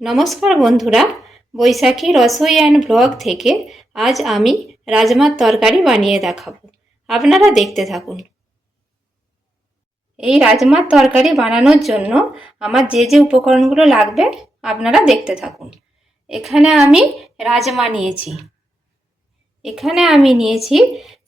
নমস্কার বন্ধুরা, বৈশাখী Rasoi and blog থেকে আজ আমি রাজমার তরকারি বানিয়ে দেখাবো। আপনারা দেখতে থাকুন। এই রাজমার তরকারি বানানোর জন্য আমার যে যে উপকরণগুলো লাগবে আপনারা দেখতে থাকুন। এখানে আমি রাজমা নিয়েছি। এখানে আমি নিয়েছি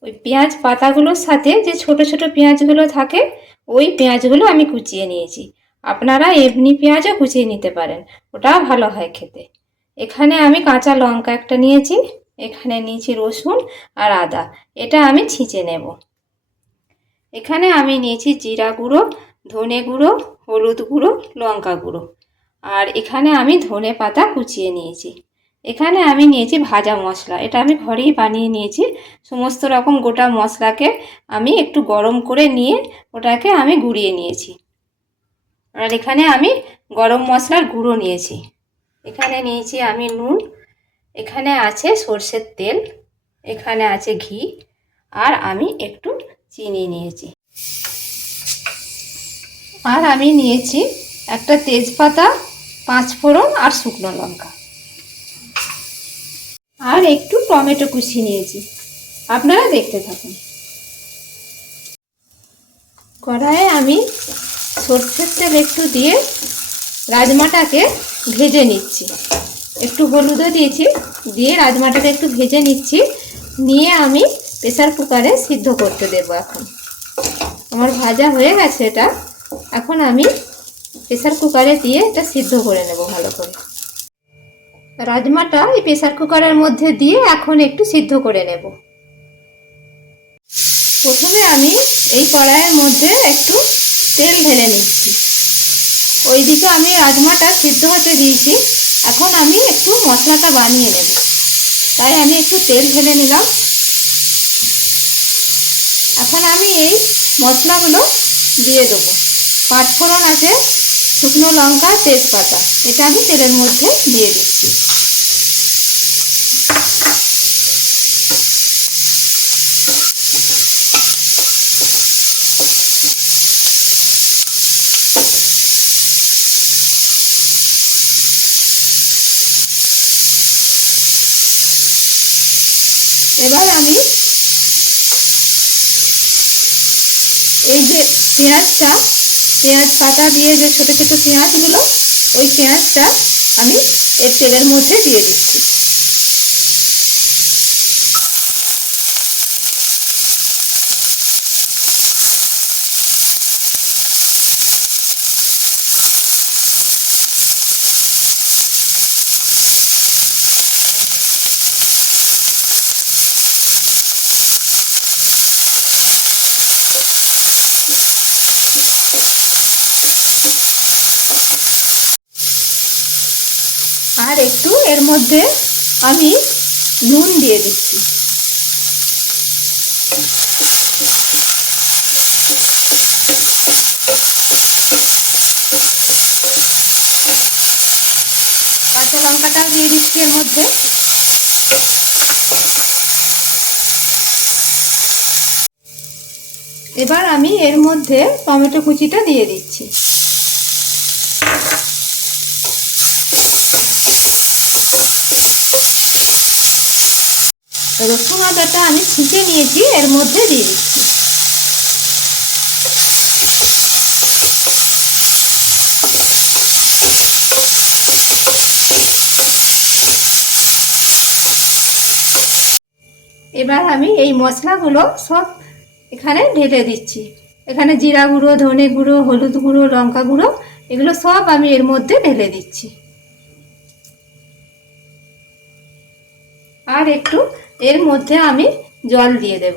ওই পেঁয়াজ পাতাগুলোর সাথে যে ছোট ছোট পেঁয়াজগুলো থাকে, ওই পেঁয়াজগুলো আমি কুচিয়ে নিয়েছি। আপনারা এমনি পেঁয়াজও কুচিয়ে নিতে পারেন, ওটাও ভালো হয় খেতে। এখানে আমি কাঁচা লঙ্কা একটা নিয়েছি। এখানে নিয়েছি রসুন আর আদা, এটা আমি ছিঁচে নেব। এখানে আমি নিয়েছি জিরা গুঁড়ো, ধনে গুঁড়ো, হলুদ গুঁড়ো, লঙ্কা গুঁড়ো, আর এখানে আমি ধনে পাতা কুচিয়ে নিয়েছি। এখানে আমি নিয়েছি ভাজা মশলা, এটা আমি ঘরেই বানিয়ে নিয়েছি। সমস্ত রকম গোটা মশলাকে আমি একটু গরম করে নিয়ে ওটাকে আমি গুঁড়িয়ে নিয়েছি। আর এখানে আমি গরম মশলার গুঁড়ো নিয়েছি। এখানে নিয়েছি আমি নুন, এখানে আছে সর্ষের তেল, এখানে আছে ঘি, আর আমি একটু চিনি নিয়েছি। আর আমি নিয়েছি একটা তেজপাতা, 5 ফোড়ন আর শুকনো লঙ্কা, আর একটু টমেটো কুচি নিয়েছি। আপনারা দেখতে থাকুন। কড়াইয়ে আমি সর্ষের তেল একটু দিয়ে রাজমাটাকে ভেজে নিচ্ছি। একটু হলুদও দিয়েছি, দিয়ে রাজমাটাকে একটু ভেজে নিচ্ছি। নিয়ে আমি প্রেসার কুকারে সিদ্ধ করতে দেব। এখন আমার ভাজা হয়ে গেছে এটা। এখন আমি প্রেসার কুকারে দিয়ে এটা সিদ্ধ করে নেব ভালো করে। রাজমাটা এই প্রেসার কুকারের মধ্যে দিয়ে এখন একটু সিদ্ধ করে নেব। প্রথমে আমি এই কড়াইয়ের মধ্যে একটু তেল ঢেলে নিচ্ছি। ওইদিকে আমি রাজমাটা সিদ্ধ হতে দিয়েছি। এখন আমি একটু মশলাটা বানিয়ে নেব, তাই আমি একটু তেল ঢেলে নিলাম। এখন আমি এই মশলাগুলো দিয়ে দেবো। 5 ফোড়ন আছে, শুকনো লঙ্কা, তেজপাতা, এটা আমি তেলের মধ্যে দিয়ে দিচ্ছি। এবার আমি এই যে পেঁয়াজ পাতা দিয়ে যে ছোট ছোট পেঁয়াজগুলো, ওই পেঁয়াজটা আমি এর তেলের মধ্যে দিয়ে দিচ্ছি। আর একটু এর মধ্যে আমি নুন দিয়ে দিচ্ছি। কাঁচা লঙ্কাটাও দিয়ে দিচ্ছি এর মধ্যে। এবার আমি এর মধ্যে টমেটো কুচিটা দিয়ে দিচ্ছি। রসুন আদাটা আমি ছিঁচে নিয়েছি, এর মধ্যে দিয়ে দিচ্ছি। এবার আমি এই মশলাগুলো সব এখানে ঢেলে দিচ্ছি। এখানে জিরা গুঁড়ো, ধনে গুঁড়ো, হলুদ গুঁড়ো, লঙ্কা গুঁড়ো, এগুলো সব আমি এর মধ্যে ঢেলে দিচ্ছি। আর একটু এর মধ্যে আমি জল দিয়ে দেব।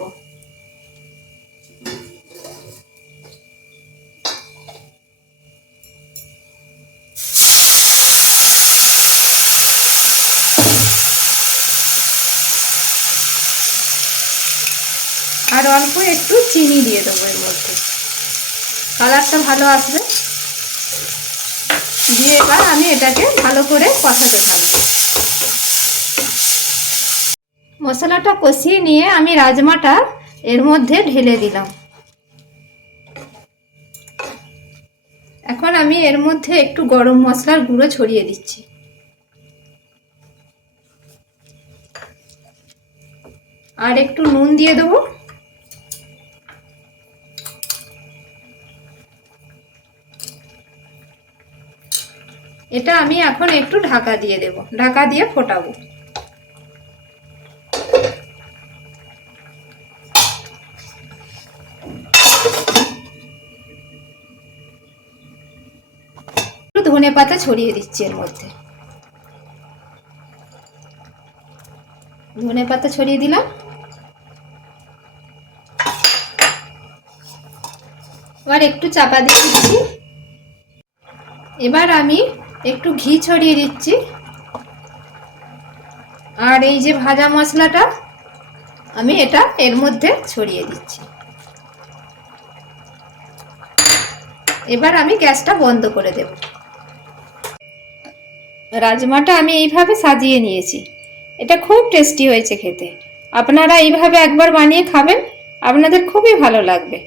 আর অল্প একটু চিনি দিয়ে দেবো এর মধ্যে, কালারটা ভালো আসবে। দিয়ে এবার আমি এটাকে ভালো করে কষাতে থাকবো। মশলাটা কষিয়ে নিয়ে আমি রাজমাটা এর মধ্যে ঢেলে দিলাম। এখন আমি এর মধ্যে একটু গরম মশলার গুঁড়ো ছড়িয়ে দিচ্ছি। আর একটু নুন দিয়ে দেবো। এটা আমি এখন একটু ঢাকা দিয়ে দেব, ঢাকা দিয়ে ফোটাবো। একটু ধনেপাতা ছড়িয়ে দিচ্ছি এর মধ্যে, ধনেপাতা ছড়িয়ে দিলাম। এবার একটু চাপা দিয়ে দিচ্ছি। এবার আমি একটু ঘি ছড়িয়ে দিচ্ছি। আর এই যে ভাজা মশলাটা আমি এটা এর মধ্যে ছড়িয়ে দিচ্ছি। এবার আমি গ্যাসটা বন্ধ করে দেব। রাজমাটা আমি এইভাবে সাজিয়ে নিয়েছি। এটা খুব টেস্টি হয়েছে খেতে। আপনারা এইভাবে একবার বানিয়ে খাবেন, আপনাদের খুবই ভালো লাগবে।